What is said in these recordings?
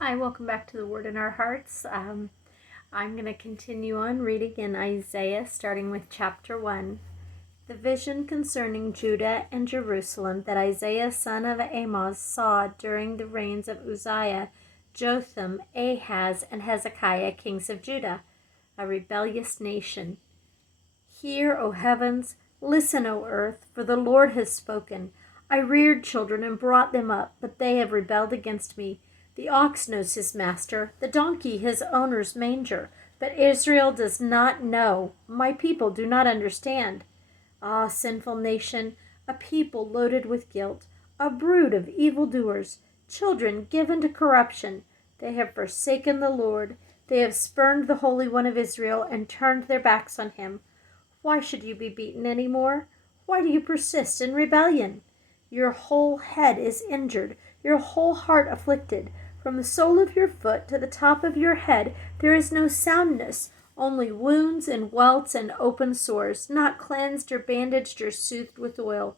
Hi, welcome back to the Word in Our Hearts. I'm going to continue on reading in Isaiah, starting with chapter 1. The vision concerning Judah and Jerusalem that Isaiah son of Amoz saw during the reigns of Uzziah, Jotham, Ahaz, and Hezekiah, kings of Judah, a rebellious nation. Hear, O heavens, listen, O earth, for the Lord has spoken. I reared children and brought them up, but they have rebelled against me. The ox knows his master, the donkey his owner's manger, but Israel does not know. My people do not understand. Ah, sinful nation, a people loaded with guilt, a brood of evildoers, children given to corruption. They have forsaken the Lord. They have spurned the Holy One of Israel and turned their backs on him. Why should you be beaten any more? Why do you persist in rebellion? Your whole head is injured, your whole heart afflicted. From the sole of your foot to the top of your head there is no soundness, only wounds and welts and open sores, not cleansed or bandaged or soothed with oil.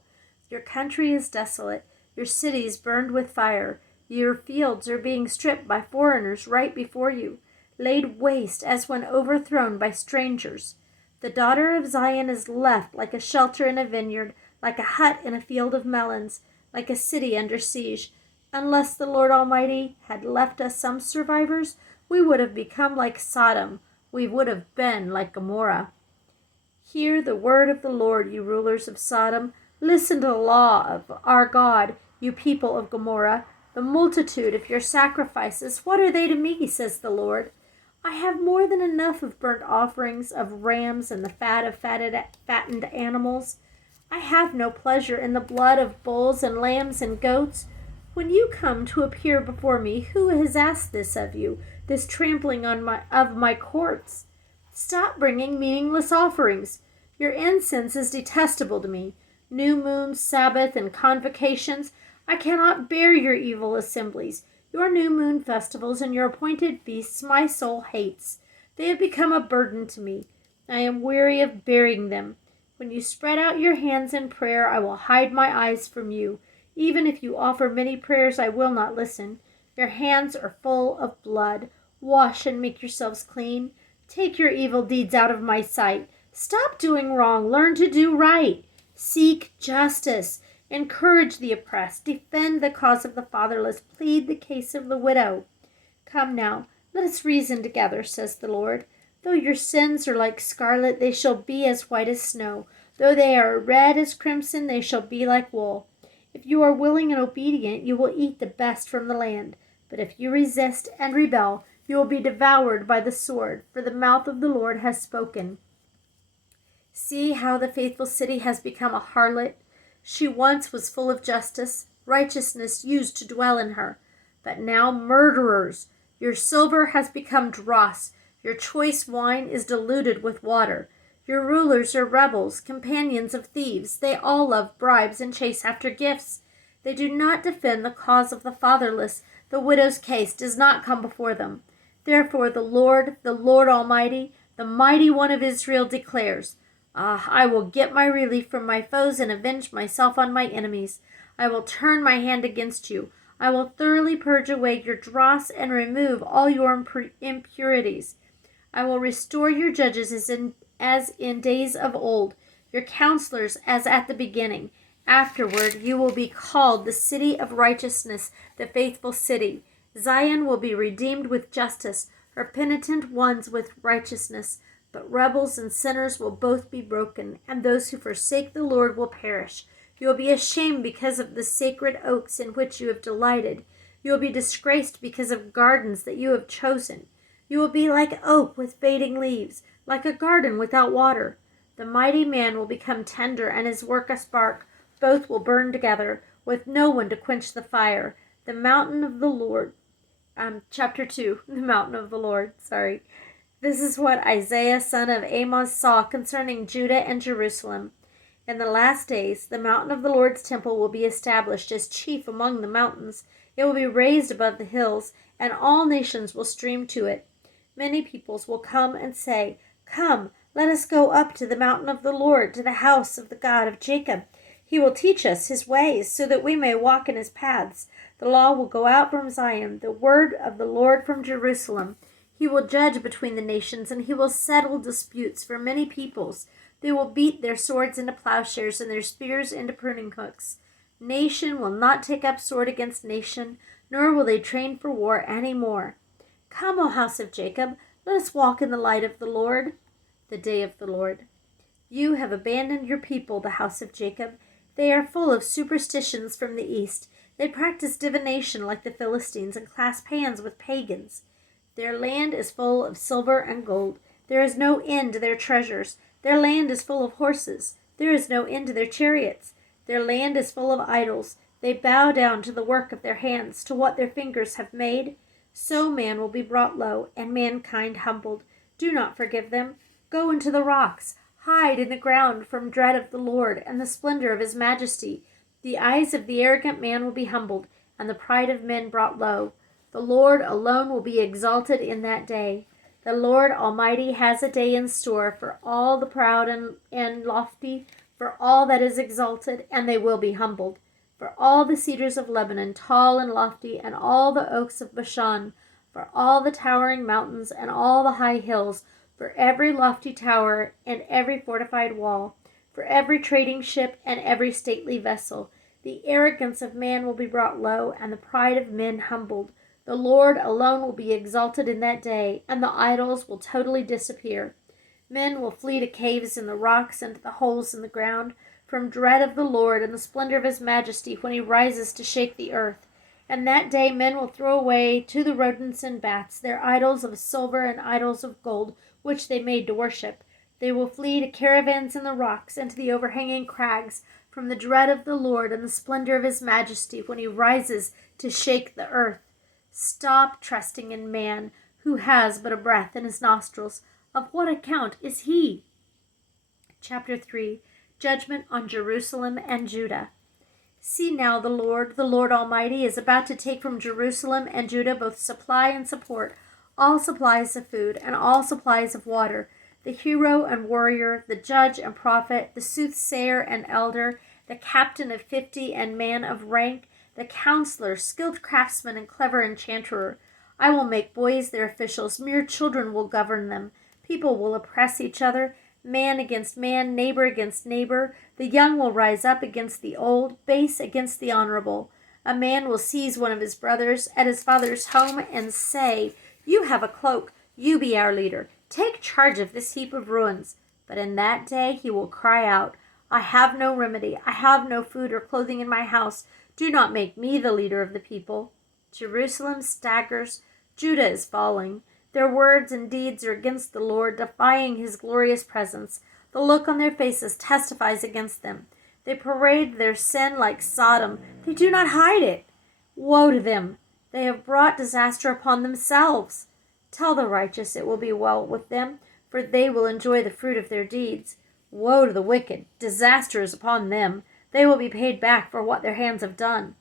Your country is desolate, your cities burned with fire. Your fields are being stripped by foreigners right before you, laid waste as when overthrown by strangers. The daughter of Zion is left like a shelter in a vineyard, like a hut in a field of melons, like a city under siege. Unless the Lord Almighty had left us some survivors, we would have become like Sodom. We would have been like Gomorrah. Hear the word of the Lord, you rulers of Sodom. Listen to the law of our God, you people of Gomorrah. The multitude of your sacrifices, what are they to me, says the Lord? I have more than enough of burnt offerings, of rams and the fat of fattened animals. I have no pleasure in the blood of bulls and lambs and goats. When you come to appear before me, who has asked this of you, this trampling of my courts? Stop bringing meaningless offerings. Your incense is detestable to me. New moons, Sabbath, and convocations. I cannot bear your evil assemblies. Your new moon festivals and your appointed feasts my soul hates. They have become a burden to me. I am weary of bearing them. When you spread out your hands in prayer, I will hide my eyes from you. Even if you offer many prayers, I will not listen. Your hands are full of blood. Wash and make yourselves clean. Take your evil deeds out of my sight. Stop doing wrong. Learn to do right. Seek justice. Encourage the oppressed. Defend the cause of the fatherless. Plead the case of the widow. Come now, let us reason together, says the Lord. Though your sins are like scarlet, they shall be as white as snow. Though they are red as crimson, they shall be like wool. If you are willing and obedient, you will eat the best from the land. But if you resist and rebel, you will be devoured by the sword, for the mouth of the Lord has spoken. See how the faithful city has become a harlot. She once was full of justice, righteousness used to dwell in her. But now murderers. Your silver has become dross. Your choice wine is diluted with water. Your rulers are rebels, companions of thieves. They all love bribes and chase after gifts. They do not defend the cause of the fatherless. The widow's case does not come before them. Therefore the Lord Almighty, the mighty one of Israel declares, I will get my relief from my foes and avenge myself on my enemies. I will turn my hand against you. I will thoroughly purge away your dross and remove all your impurities. I will restore your judges as in days of old, your counselors as at the beginning. Afterward you will be called the city of righteousness, the faithful city. Zion will be redeemed with justice, her penitent ones with righteousness. But rebels and sinners will both be broken, and those who forsake the Lord will perish. You will be ashamed because of the sacred oaks in which you have delighted. You will be disgraced because of gardens that you have chosen. You will be like oak with fading leaves, like a garden without water. The mighty man will become tender, and his work a spark. Both will burn together, with no one to quench the fire. The mountain of the Lord. Chapter 2, the mountain of the Lord. This is what Isaiah son of Amoz saw concerning Judah and Jerusalem. In the last days, the mountain of the Lord's temple will be established as chief among the mountains. It will be raised above the hills, and all nations will stream to it. Many peoples will come and say, Come, let us go up to the mountain of the Lord, to the house of the God of Jacob. He will teach us his ways, so that we may walk in his paths. The law will go out from Zion, the word of the Lord from Jerusalem. He will judge between the nations, and he will settle disputes for many peoples. They will beat their swords into plowshares and their spears into pruning hooks. Nation will not take up sword against nation, nor will they train for war any more. Come, O house of Jacob, let us walk in the light of the Lord. The day of the Lord. You have abandoned your people, the house of Jacob. They are full of superstitions from the east. They practice divination like the Philistines and clasp hands with pagans. Their land is full of silver and gold. There is no end to their treasures. Their land is full of horses. There is no end to their chariots. Their land is full of idols. They bow down to the work of their hands, to what their fingers have made. So man will be brought low, and mankind humbled. Do not forgive them. Go into the rocks. Hide in the ground from dread of the Lord and the splendor of his majesty. The eyes of the arrogant man will be humbled, and the pride of men brought low. The Lord alone will be exalted in that day. The Lord Almighty has a day in store for all the proud and lofty, for all that is exalted, and they will be humbled. For all the cedars of Lebanon, tall and lofty, and all the oaks of Bashan, for all the towering mountains and all the high hills, for every lofty tower and every fortified wall, for every trading ship and every stately vessel. The arrogance of man will be brought low, and the pride of men humbled. The Lord alone will be exalted in that day, and the idols will totally disappear. Men will flee to caves in the rocks and to the holes in the ground, from dread of the Lord and the splendor of his majesty when he rises to shake the earth. And that day men will throw away to the rodents and bats their idols of silver and idols of gold, which they made to worship. They will flee to caravans in the rocks and to the overhanging crags, from the dread of the Lord and the splendor of his majesty when he rises to shake the earth. Stop trusting in man, who has but a breath in his nostrils. Of what account is he? Chapter 3. Judgment on Jerusalem and Judah. See now, the Lord Almighty, is about to take from Jerusalem and Judah both supply and support, all supplies of food and all supplies of water, the hero and warrior, the judge and prophet, the soothsayer and elder, the captain of 50 and man of rank, the counselor, skilled craftsman and clever enchanter. I will make boys their officials, mere children will govern them. People will oppress each other, man against man, neighbor against neighbor. The young will rise up against the old, base against the honorable. A man will seize one of his brothers at his father's home and say, You have a cloak, you be our leader. Take charge of this heap of ruins. But in that day he will cry out, I have no remedy, I have no food or clothing in my house. Do not make me the leader of the people. Jerusalem staggers, Judah is falling. Their words and deeds are against the Lord, defying his glorious presence. The look on their faces testifies against them. They parade their sin like Sodom. They do not hide it. Woe to them! They have brought disaster upon themselves. Tell the righteous it will be well with them, for they will enjoy the fruit of their deeds. Woe to the wicked! Disaster is upon them. They will be paid back for what their hands have done.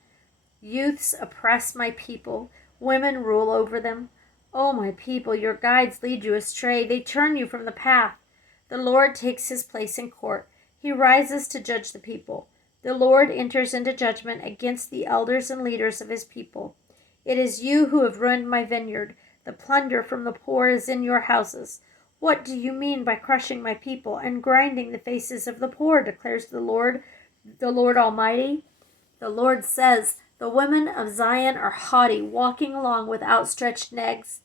Youths oppress my people. Women rule over them. O my people, your guides lead you astray. They turn you from the path. The Lord takes his place in court. He rises to judge the people. The Lord enters into judgment against the elders and leaders of his people. It is you who have ruined my vineyard. The plunder from the poor is in your houses. What do you mean by crushing my people and grinding the faces of the poor, declares the Lord Almighty? The Lord says, The women of Zion are haughty, walking along with outstretched necks,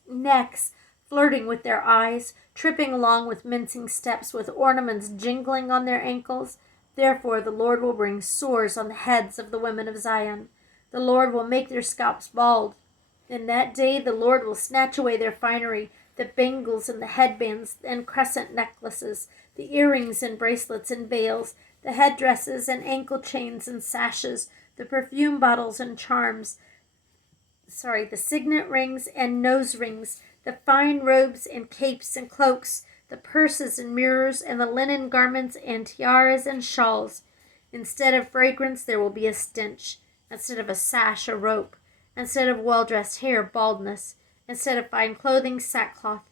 flirting with their eyes, tripping along with mincing steps, with ornaments jingling on their ankles. Therefore the Lord will bring sores on the heads of the women of Zion. The Lord will make their scalps bald. In that day the Lord will snatch away their finery, the bangles and the headbands and crescent necklaces, the earrings and bracelets and veils, the headdresses and ankle chains and sashes, the perfume bottles and charms, the signet rings and nose rings, the fine robes and capes and cloaks, the purses and mirrors and the linen garments and tiaras and shawls. Instead of fragrance there will be a stench, instead of a sash a rope, instead of well-dressed hair baldness, instead of fine clothing sackcloth,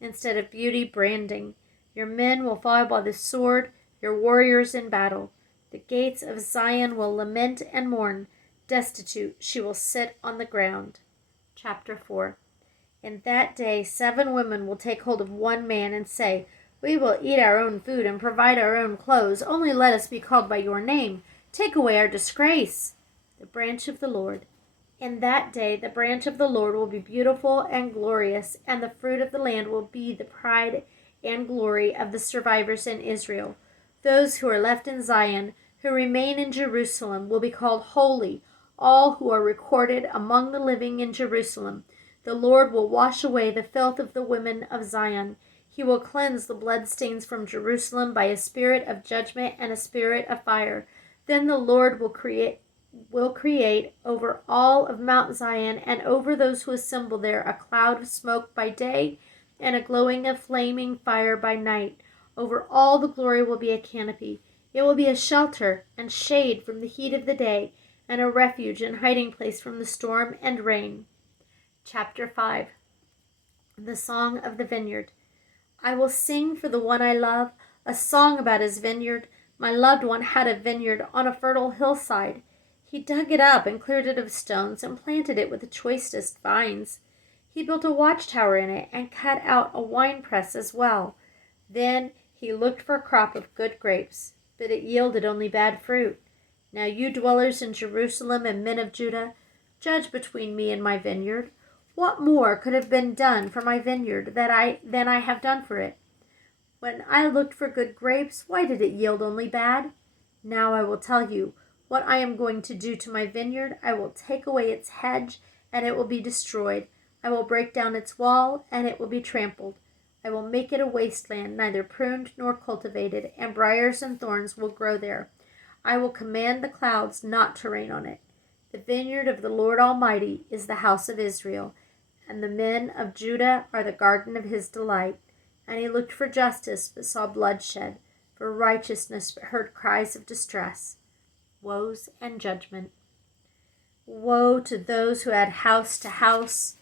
instead of beauty branding. Your men will fall by the sword, your warriors in battle. The gates of Zion will lament and mourn. Destitute, she will sit on the ground. Chapter 4. In that day 7 women will take hold of one man and say, "We will eat our own food and provide our own clothes. Only let us be called by your name. Take away our disgrace." The branch of the Lord. In that day the branch of the Lord will be beautiful and glorious, and the fruit of the land will be the pride and glory of the survivors in Israel. Those who are left in Zion, who remain in Jerusalem, will be called holy, all who are recorded among the living in Jerusalem. The Lord will wash away the filth of the women of Zion. He will cleanse the bloodstains from Jerusalem by a spirit of judgment and a spirit of fire. Then the Lord will create over all of Mount Zion and over those who assemble there a cloud of smoke by day and a glowing of flaming fire by night. Over all the glory will be a canopy. It will be a shelter and shade from the heat of the day, and a refuge and hiding place from the storm and rain. Chapter 5. The Song of the Vineyard. I will sing for the one I love, a song about his vineyard. My loved one had a vineyard on a fertile hillside. He dug it up and cleared it of stones and planted it with the choicest vines. He built a watchtower in it and cut out a winepress as well. Then he looked for a crop of good grapes, but it yielded only bad fruit. Now you dwellers in Jerusalem and men of Judah, judge between me and my vineyard. What more could have been done for my vineyard than I have done for it? When I looked for good grapes, why did it yield only bad? Now I will tell you what I am going to do to my vineyard. I will take away its hedge, and it will be destroyed. I will break down its wall, and it will be trampled. I will make it a wasteland, neither pruned nor cultivated, and briars and thorns will grow there. I will command the clouds not to rain on it. The vineyard of the Lord Almighty is the house of Israel, and the men of Judah are the garden of his delight. And he looked for justice, but saw bloodshed, for righteousness, but heard cries of distress. Woes and judgment. Woe to those who add house to house,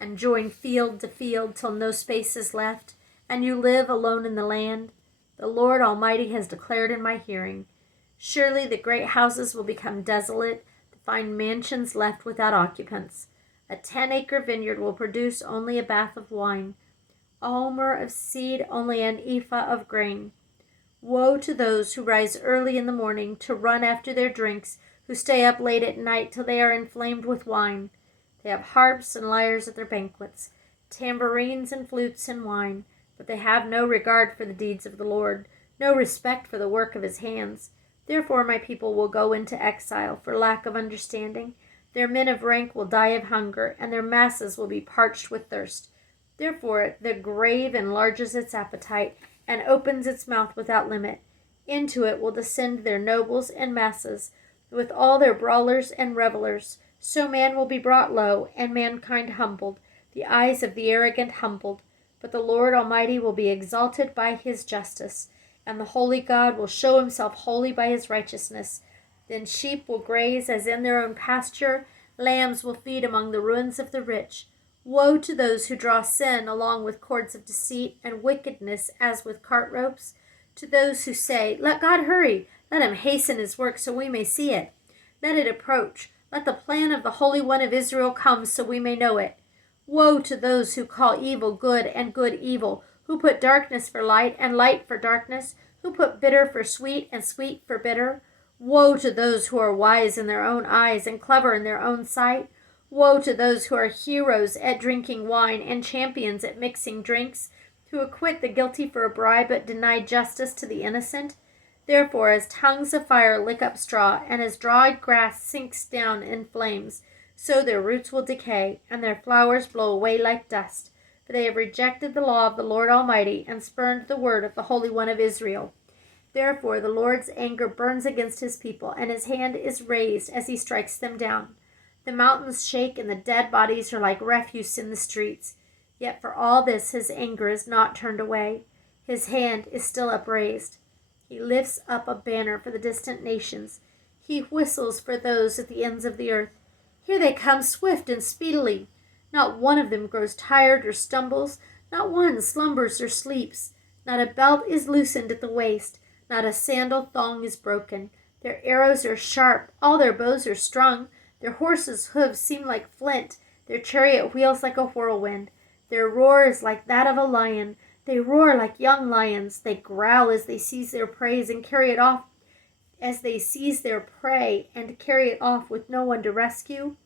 and join field to field till no space is left, and you live alone in the land. The Lord Almighty has declared in my hearing, surely the great houses will become desolate, the fine mansions left without occupants. A 10-acre vineyard will produce only a bath of wine, a homer of seed, only an ephah of grain. Woe to those who rise early in the morning to run after their drinks, who stay up late at night till they are inflamed with wine. They have harps and lyres at their banquets, tambourines and flutes and wine, but they have no regard for the deeds of the Lord, no respect for the work of his hands. Therefore my people will go into exile for lack of understanding. Their men of rank will die of hunger, and their masses will be parched with thirst. Therefore the grave enlarges its appetite, and opens its mouth without limit. Into it will descend their nobles and masses, with all their brawlers and revelers. So man will be brought low, and mankind humbled, the eyes of the arrogant humbled. But the Lord Almighty will be exalted by his justice, and the holy God will show himself holy by his righteousness. Then sheep will graze as in their own pasture, lambs will feed among the ruins of the rich. Woe to those who draw sin along with cords of deceit, and wickedness as with cart ropes. To those who say, "Let God hurry, let him hasten his work so we may see it. Let it approach, let the plan of the Holy One of Israel come so we may know it." Woe to those who call evil good and good evil, who put darkness for light and light for darkness, who put bitter for sweet and sweet for bitter. Woe to those who are wise in their own eyes and clever in their own sight. Woe to those who are heroes at drinking wine and champions at mixing drinks, who acquit the guilty for a bribe but deny justice to the innocent. Therefore, as tongues of fire lick up straw, and as dried grass sinks down in flames, so their roots will decay, and their flowers blow away like dust. For they have rejected the law of the Lord Almighty, and spurned the word of the Holy One of Israel. Therefore the Lord's anger burns against his people, and his hand is raised as he strikes them down. The mountains shake, and the dead bodies are like refuse in the streets. Yet for all this his anger is not turned away. His hand is still upraised. He lifts up a banner for the distant nations. He whistles for those at the ends of the earth. Here they come swift and speedily. Not one of them grows tired or stumbles. Not one slumbers or sleeps. Not a belt is loosened at the waist. Not a sandal thong is broken. Their arrows are sharp, all their bows are strung. Their horses' hooves seem like flint, their chariot wheels like a whirlwind. Their roar is like that of a lion. They roar like young lions. They growl as they seize their prey and carry it off with no one to rescue.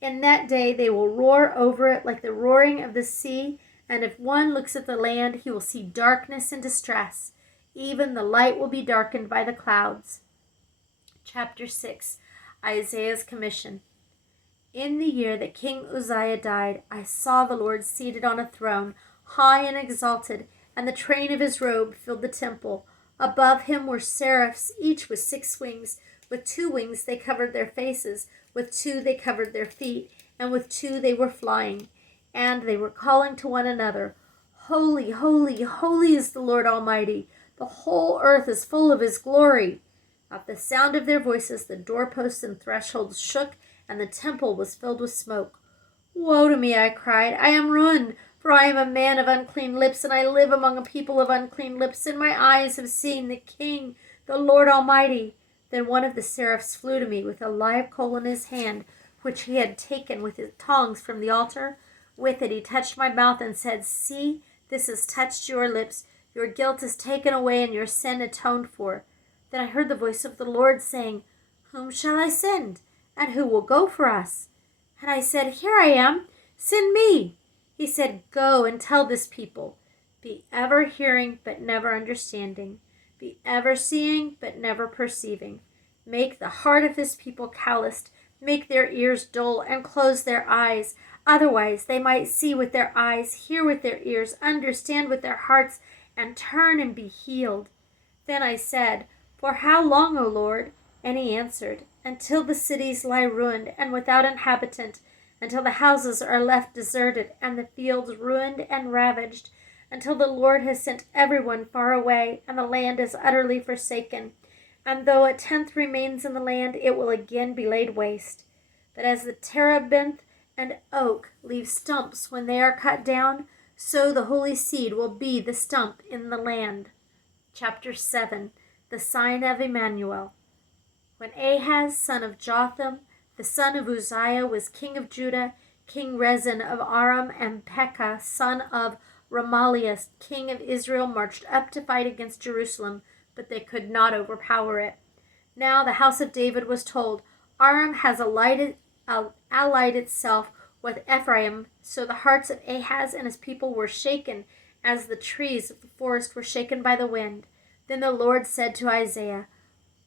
In that day they will roar over it like the roaring of the sea, and if one looks at the land, he will see darkness and distress. Even the light will be darkened by the clouds. Chapter 6. Isaiah's Commission. In the year that King Uzziah died, I saw the Lord seated on a throne, high and exalted, and the train of his robe filled the temple. Above him were seraphs, each with 6 wings. With 2 wings they covered their faces, with 2 they covered their feet, and with 2 they were flying. And they were calling to one another, Holy, holy, holy is the Lord Almighty. The whole earth is full of his glory. At the sound of their voices, the doorposts and thresholds shook, and the temple was filled with smoke. Woe to me, I cried. I am ruined, for I am a man of unclean lips, and I live among a people of unclean lips, and my eyes have seen the King, the Lord Almighty. Then one of the seraphs flew to me with a live coal in his hand, which he had taken with his tongs from the altar. With it he touched my mouth and said, See, this has touched your lips. Your guilt is taken away and your sin atoned for. Then I heard the voice of the Lord saying, Whom shall I send? And who will go for us? And I said, Here I am. Send me. He said, Go and tell this people. Be ever hearing, but never understanding. Be ever seeing, but never perceiving. Make the heart of this people calloused. Make their ears dull and close their eyes. Otherwise they might see with their eyes, hear with their ears, understand with their hearts, and turn and be healed. Then I said, For how long, O Lord? And he answered, Until the cities lie ruined and without inhabitant, until the houses are left deserted and the fields ruined and ravaged, until the Lord has sent everyone far away and the land is utterly forsaken. And though 1/10 remains in the land, it will again be laid waste. But as the terebinth and oak leave stumps when they are cut down, so the holy seed will be the stump in the land. Chapter 7. The sign of Emmanuel. When Ahaz, son of Jotham, the son of Uzziah, was king of Judah, King Rezin of Aram and Pekah, son of Remaliah, king of Israel, marched up to fight against Jerusalem, but they could not overpower it. Now the house of David was told, Aram has allied itself with Ephraim, so the hearts of Ahaz and his people were shaken, as the trees of the forest were shaken by the wind. Then the Lord said to Isaiah,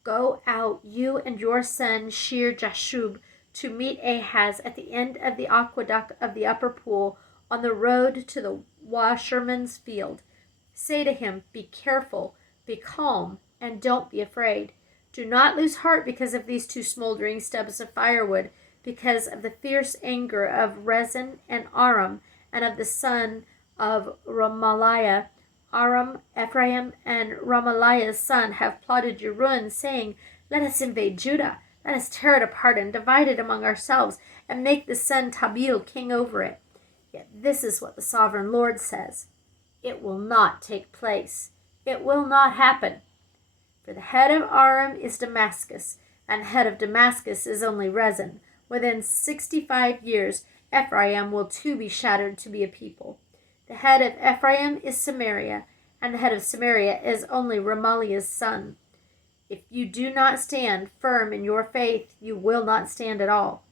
Go out, you and your son Shear-Jashub, to meet Ahaz at the end of the aqueduct of the upper pool, on the road to the washerman's field. Say to him, Be careful, be calm, and don't be afraid. Do not lose heart because of these 2 smoldering stubs of firewood, because of the fierce anger of Rezin and Aram, and of the son of Remaliah. Aram, Ephraim, and Remaliah's son have plotted your ruin, saying, Let us invade Judah. Let us tear it apart and divide it among ourselves, and make the son Tabeel king over it. Yet this is what the sovereign Lord says. It will not take place. It will not happen. For the head of Aram is Damascus, and the head of Damascus is only Rezin. Within 65 years, Ephraim will too be shattered to be a people. The head of Ephraim is Samaria, and the head of Samaria is only Remaliah's son. If you do not stand firm in your faith, you will not stand at all.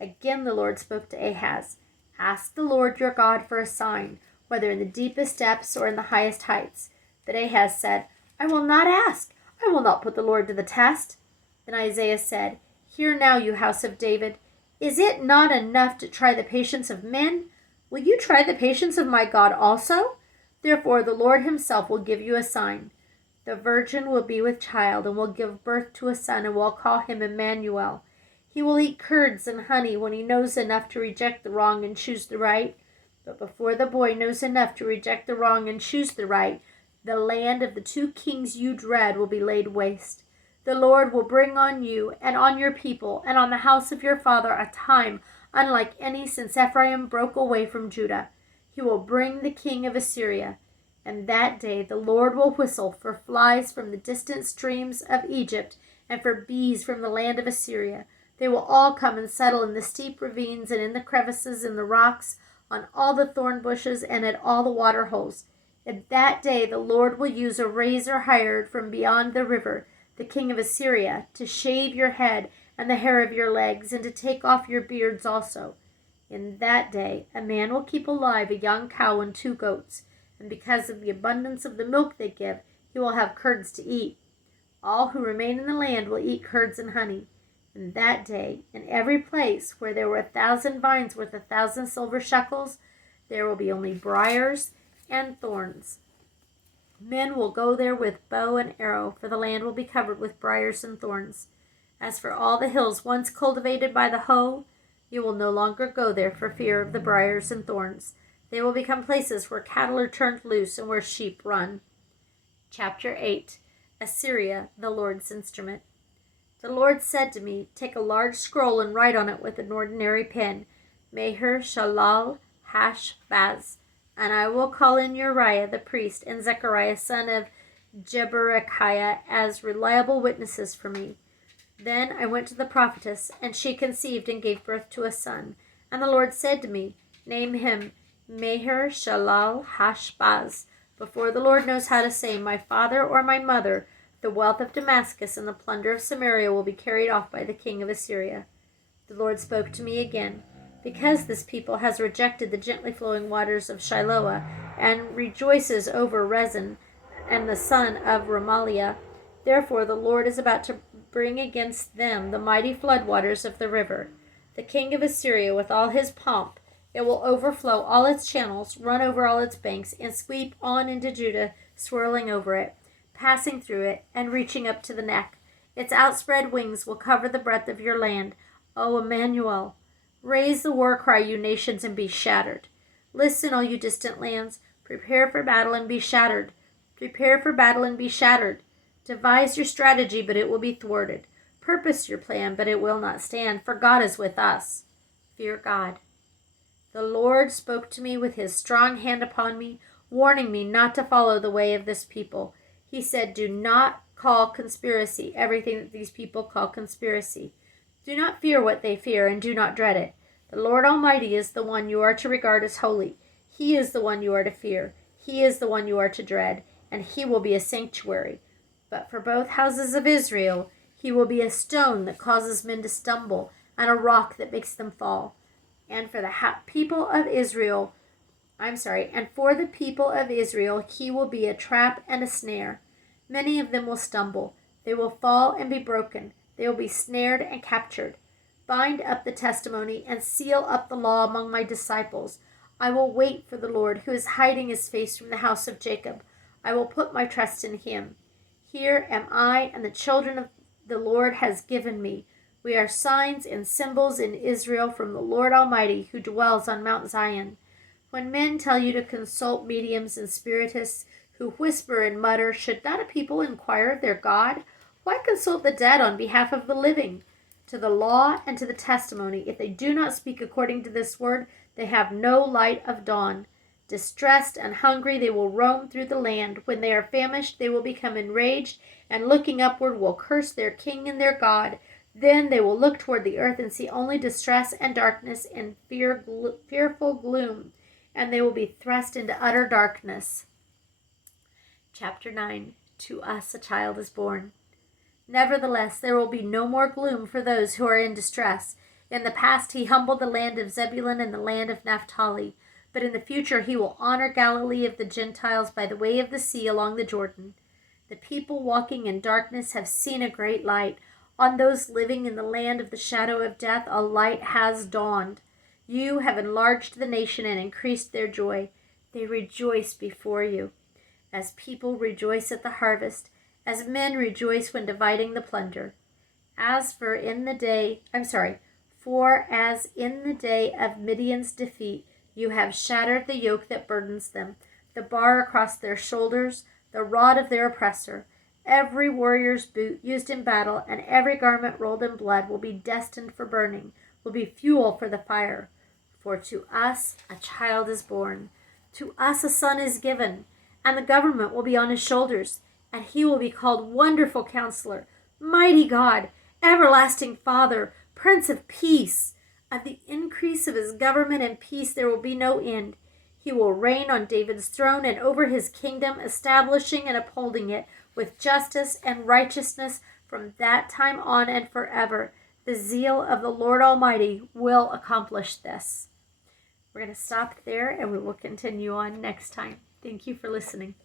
Again the Lord spoke to Ahaz, Ask the Lord your God for a sign, whether in the deepest depths or in the highest heights. But Ahaz said, I will not ask. I will not put the Lord to the test. Then Isaiah said, Hear now, you house of David. Is it not enough to try the patience of men? Will you try the patience of my God also? Therefore the Lord himself will give you a sign. The virgin will be with child and will give birth to a son and will call him Emmanuel. He will eat curds and honey when he knows enough to reject the wrong and choose the right. But before the boy knows enough to reject the wrong and choose the right, the land of the 2 kings you dread will be laid waste. The Lord will bring on you and on your people and on the house of your father a time unlike any since Ephraim broke away from Judah. He will bring the king of Assyria. And that day the Lord will whistle for flies from the distant streams of Egypt, and for bees from the land of Assyria. They will all come and settle in the steep ravines and in the crevices in the rocks, on all the thorn bushes and at all the water holes. In that day the Lord will use a razor hired from beyond the river, the king of Assyria, to shave your head and the hair of your legs, and to take off your beards also. In that day a man will keep alive a young cow and 2 goats, and because of the abundance of the milk they give, he will have curds to eat. All who remain in the land will eat curds and honey. In that day, in every place where there were 1,000 vines worth 1,000 silver shekels, there will be only briars and thorns. Men will go there with bow and arrow, for the land will be covered with briars and thorns. As for all the hills once cultivated by the hoe, you will no longer go there for fear of the briars and thorns. They will become places where cattle are turned loose and where sheep run. Chapter 8. Assyria, the Lord's instrument. The Lord said to me, take a large scroll and write on it with an ordinary pen, Maher-shalal-hash-baz, and I will call in Uriah the priest and Zechariah son of Jeberechiah as reliable witnesses for me. Then I went to the prophetess, and she conceived and gave birth to a son. And the Lord said to me, name him Maher-shalal-hash-baz. Before the Lord knows how to say, my father or my mother, the wealth of Damascus and the plunder of Samaria will be carried off by the king of Assyria. The Lord spoke to me again. Because this people has rejected the gently flowing waters of Shiloah, and rejoices over Rezin and the son of Remaliah, therefore the Lord is about to bring against them the mighty floodwaters of the river, the king of Assyria with all his pomp. It will overflow all its channels, run over all its banks, and sweep on into Judah, swirling over it, passing through it, and reaching up to the neck. Its outspread wings will cover the breadth of your land. O Emmanuel, raise the war cry, you nations, and be shattered. Listen, all you distant lands. Prepare for battle and be shattered. Prepare for battle and be shattered. Devise your strategy, but it will be thwarted. Purpose your plan, but it will not stand, for God is with us. Fear God. The Lord spoke to me with his strong hand upon me, warning me not to follow the way of this people. He said, do not call conspiracy everything that these people call conspiracy. Do not fear what they fear, and do not dread it. The Lord Almighty is the one you are to regard as holy. He is the one you are to fear. He is the one you are to dread, and he will be a sanctuary. But for both houses of Israel, he will be a stone that causes men to stumble, and a rock that makes them fall. And for the people of Israel, and for the people of Israel, he will be a trap and a snare. Many of them will stumble. They will fall and be broken. They will be snared and captured. Bind up the testimony and seal up the law among my disciples. I will wait for the Lord, who is hiding his face from the house of Jacob. I will put my trust in him. Here am I, and the children of the Lord has given me. We are signs and symbols in Israel from the Lord Almighty, who dwells on Mount Zion. When men tell you to consult mediums and spiritists who whisper and mutter, should not a people inquire of their God? Why consult the dead on behalf of the living? To the law and to the testimony, if they do not speak according to this word, they have no light of dawn. Distressed and hungry, they will roam through the land. When they are famished, they will become enraged, and looking upward will curse their king and their God. Then they will look toward the earth and see only distress and darkness and fearful gloom, and they will be thrust into utter darkness. Chapter 9. To us a child is born. Nevertheless, there will be no more gloom for those who are in distress. In the past he humbled the land of Zebulun and the land of Naphtali. But in the future he will honor Galilee of the Gentiles by the way of the sea along the Jordan. The people walking in darkness have seen a great light. On those living in the land of the shadow of death, a light has dawned. You have enlarged the nation and increased their joy. They rejoice before you, as people rejoice at the harvest, as men rejoice when dividing the plunder. As in the day of Midian's defeat, you have shattered the yoke that burdens them, the bar across their shoulders, the rod of their oppressor. Every warrior's boot used in battle and every garment rolled in blood will be destined for burning, will be fuel for the fire. For to us a child is born, to us a son is given, and the government will be on his shoulders, and he will be called Wonderful Counselor, Mighty God, everlasting Father, Prince of Peace. Of the increase of his government and peace there will be no end. He will reign on David's throne and over his kingdom, establishing and upholding it with justice and righteousness from that time on and forever. The zeal of the Lord Almighty will accomplish this. We're going to stop there and we will continue on next time. Thank you for listening.